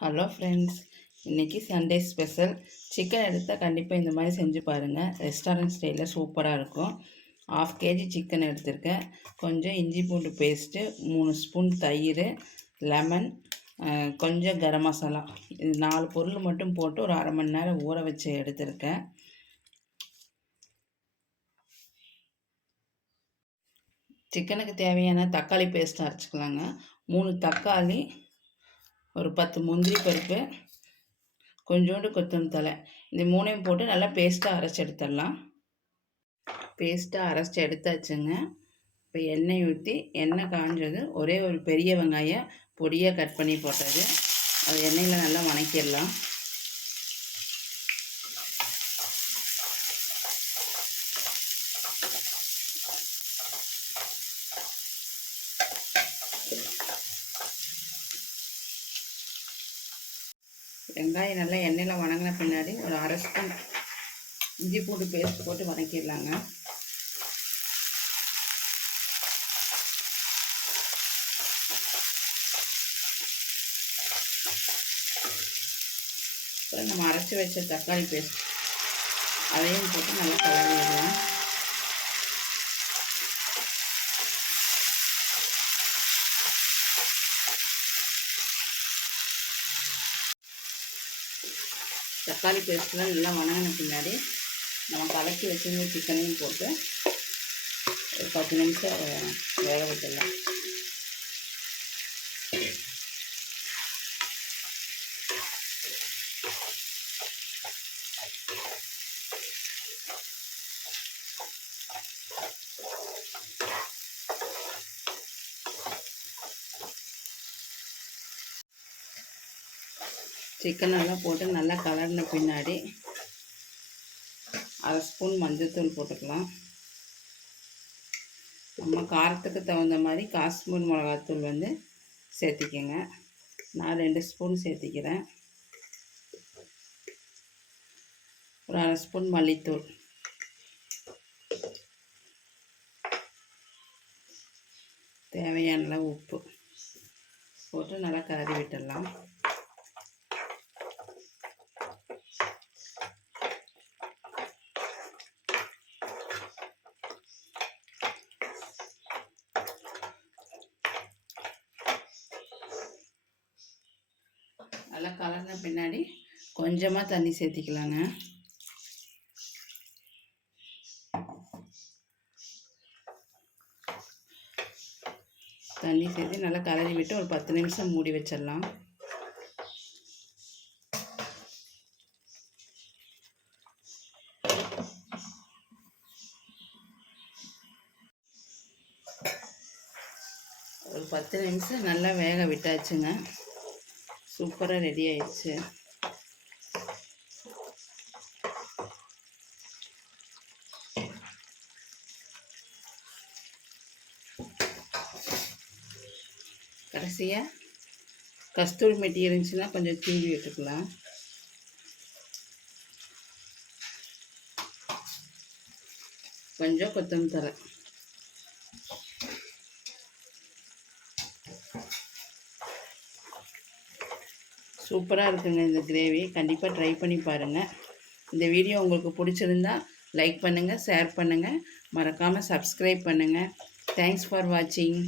Hello friends, இன்றைக்கி Sunday special chicken எடுத்தால் கண்டிப்பாக இந்த மாதிரி செஞ்சு பாருங்கள். ரெஸ்டாரண்ட் ஸ்டைலில் சூப்பராக இருக்கும். 1/2 kg சிக்கன் எடுத்திருக்கேன். கொஞ்சம் இஞ்சி பூண்டு பேஸ்ட்டு, 3 ஸ்பூன் தயிர், லெமன், கொஞ்சம் கரம் மசாலா, இது 4 பொருள் மட்டும் போட்டு ஒரு அரை மணி நேரம் ஊற வச்சு எடுத்திருக்கேன். சிக்கனுக்கு தேவையான தக்காளி பேஸ்ட் அரைச்சிக்கலாங்க. 3 தக்காளி, ஒரு 10 முந்திரி பருப்பு, கொஞ்சோண்டு கொத்தமல்லி தழை, இந்த 3ஐயும் போட்டு நல்லா பேஸ்ட்டாக அரைச்சி எடுத்துடலாம். பேஸ்ட்டாக அரைச்சி எடுத்தாச்சுங்க. இப்போ எண்ணெய் ஊற்றி, எண்ணெய் காஞ்சது ஒரே ஒரு பெரிய வெங்காயம் பொடியாக கட் பண்ணி போட்டது அது எண்ணெயில் நல்லா வணக்கிடலாம். வெங்காயம் நல்லா எண்ணெயில் வணங்கின பின்னாடி ஒரு அரை ஸ்பூன் இஞ்சி பூண்டு பேஸ்ட் போட்டு வதக்கிடலாங்க. அப்புறம் நம்ம அரைச்சி வச்ச தக்காளி பேஸ்ட் அதையும் போட்டு நல்லா கலரிடலாம். தக்காளி பேஸ்ட்லாம் நல்லா வணங்கின பின்னாடி நம்ம கலக்கி வச்சுருந்த சிக்கனையும் போட்டு ஒரு 10 நிமிஷம் வேக விட்டுடலாம். சிக்கன் எல்லாம் போட்டு நல்லா கலர்ன பின்னாடி அரை ஸ்பூன் மஞ்சள்தூள் போட்டுக்கலாம். நம்ம காரத்துக்கு தகுந்த மாதிரி காஷ்மீர் மிளகாத்தூள் சேர்த்திக்கங்க. நான் 2 ஸ்பூன் சேர்த்திக்கிறேன். ஒரு அரை ஸ்பூன் மல்லித்தூள், தேவையான உப்பு போட்டு நல்லா கலரி விட்டுடலாம். நல்லா கலர்ன பின்னாடி கொஞ்சமாக தண்ணி சேர்த்திக்கலாங்க. தண்ணி சேர்த்து நல்லா கலரி விட்டு ஒரு 10 நிமிஷம் மூடி வச்சிடலாம். ஒரு 10 நிமிஷம் நல்லா வேக விட்டாச்சுங்க. சூப்பராக ரெடி ஆயிடுச்சு. கடைசியாக கஸ்தூரி மெட்டி இருந்துச்சுன்னா கொஞ்சம் தூவி விட்டுக்கலாம். கொஞ்சம் கொத்தமல்லி தழை. சூப்பராக இருக்குங்க இந்த கிரேவி. கண்டிப்பாக ட்ரை பண்ணி பாருங்கள். இந்த வீடியோ உங்களுக்கு பிடிச்சிருந்தா லைக் பண்ணுங்கள், ஷேர் பண்ணுங்கள், மறக்காமல் சப்ஸ்கிரைப் பண்ணுங்கள். தேங்க்ஸ் ஃபார் வாட்சிங்.